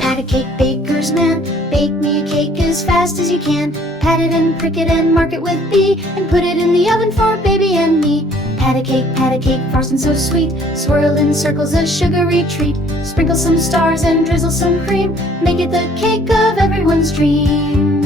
pat a cake, baker's man. Bake me a cake as fast as you can. Pat it and prick it and mark it with B, and put it in the oven for baby and me. Pat a cake, frosting so sweet. Swirl in circles, a sugary treat. Sprinkle some stars and drizzle some cream. Make it the cake of everyone's dream.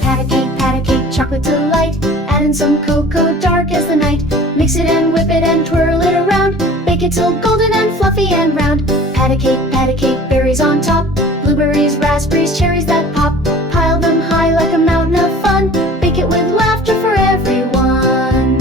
Pat a cake, chocolate delight. Add in some cocoa, dark as the night. Mix it and whip it and twirl it around. Bake it till golden and fluffy and round. Pat a cake, berries on top. Blueberries, raspberries, cherries that pop. Pile them high like a mountain of fun. Bake it with laughter for everyone.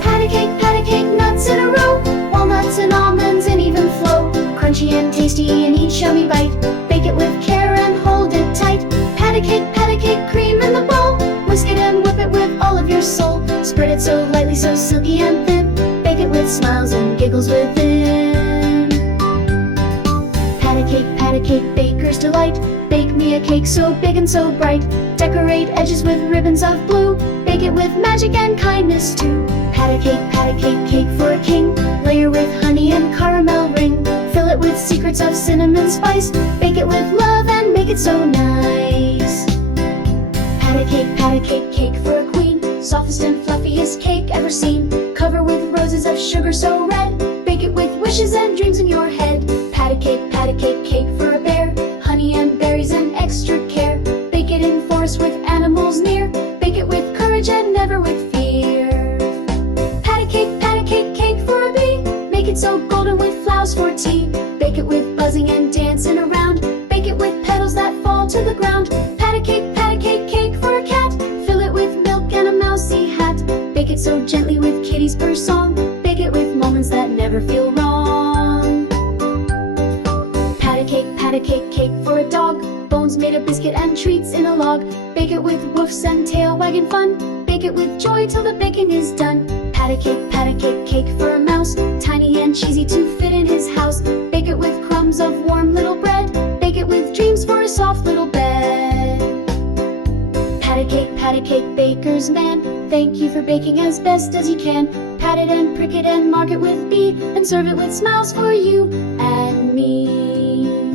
Pat a cake, nuts in a row. Walnuts and almonds and even flow. Crunchy and tasty in each yummy bite. Bake it with care and hold it tight. Pat a cake, cream in the bowl. Whisk it and whip it with all of your soul. Spread it so lightly, so silky and thin. Bake it with smiles and giggles within. Pat a cake, baker's delight. Bake me a cake so big and so bright. Decorate edges with ribbons of blue. Bake it with magic and kindness too. Pat a cake, cake for a king. Layer with honey and caramel ring. Fill it with secrets of cinnamon spice. Bake it with love and make it so nice. Pat a cake for a queen. Softest and fluffiest cake ever seen. Cover with roses of sugar so red. Bake it with wishes and dreams in your head. Pat a cake for a bear. Honey and berries and extra care. Bake it in forest with animals near. Bake it with courage and never with fear. Pat a cake for a bee. Make it so golden with flowers for tea. Bake it with buzzing and dancing around. Bake it with petals that fall to the ground. Pat a cake for a cat. Fill it with milk and a mousy hat. Bake it so gently with kitties per song. Bake it with moments that never feel wrong. Pat a cake for a dog. Bones made of biscuit and treats in a log. Bake it with woofs and tail wagging fun. Bake it with joy till the baking is done. Pat a cake for a mouse. Tiny and cheesy to fit in his house. Bake it with crumbs of warm little bread. Bake it with dreams for a soft little bed. Pat a cake, baker's man. Thank you for baking as best as you can. Pat it and prick it and mark it with B, and serve it with smiles for you and me.